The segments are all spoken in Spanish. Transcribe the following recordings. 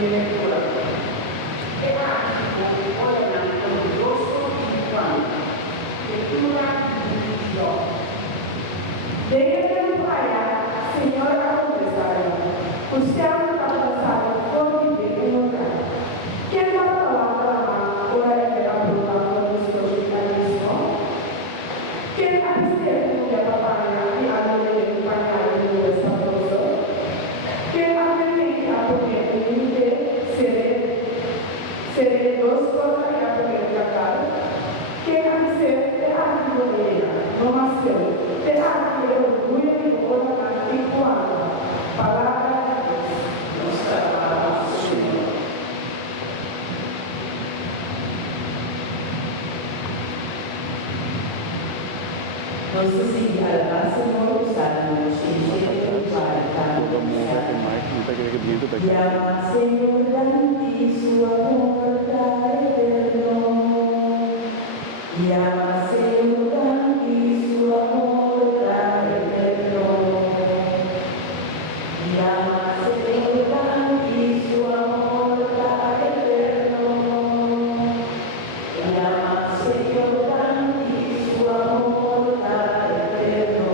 Venga temporada, señora contestaron, usted ha pasado por vivir en un lugar. ¿Quién va a trabajar la mano por el que la prueba con nuestro hospitalismo? ¿Quién asiste a papá y a lo de acompañar en nuestro profesor? ¿Quién aprende a poner un límite seré dos cosas y a poner cacao? ¿Quién hace de algo de ella? No más que de algo de orgullo y otra anticuada. Palabra de Dios. Nos alabamos, Señor. Entonces, si alabar al Señor usando 640, llama al Señor grande su amor eterno. Llama al Señor grande su amor eterno. Llama al Señor grande su amor eterno. Llama al Señor grande su amor eterno.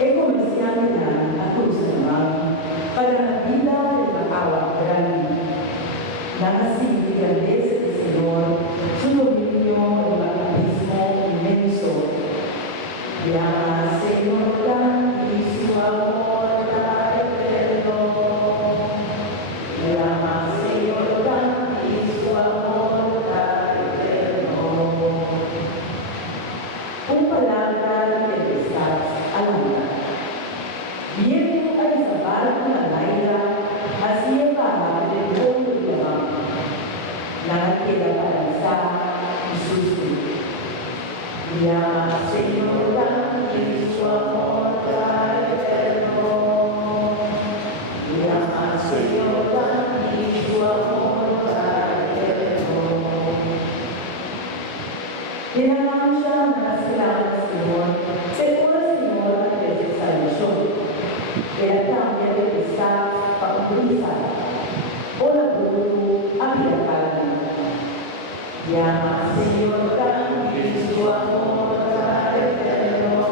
Ego mesiana a tu sermão para a vida e a aula grande. Na grandeza do Senhor, su dominio e magnetismo inmenso. Llama al Señor grande su amor eterno. Llama al Señor grande su amor eterno. Una palabra de tempestad aluna. Viendo a Isabel con la Laila, hacía bajar del fondo de la mano. Nada queda paralizada y suspiro. Llama al Señor grande su amor eterno. Llama al Señor grande su amor eterno. De la mancha nace el Señor, según el Señor la presencia del sol. Era cambia de pesar para utilizar. Ora Guru Abhidhamma. Llama al Señor grande su amor eterno.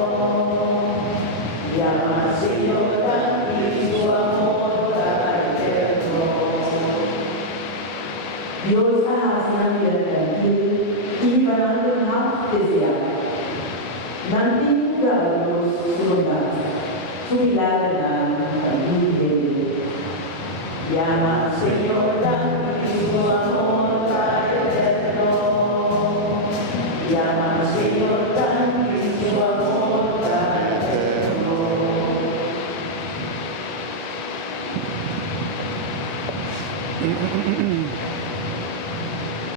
Llama al Señor grande su amor eterno. Dios hace la vida y para no desear. Nanti Dios su lugar, su milagro también de llama al Señor grande su amor eterno. Llama al Señor grande su amor eterno.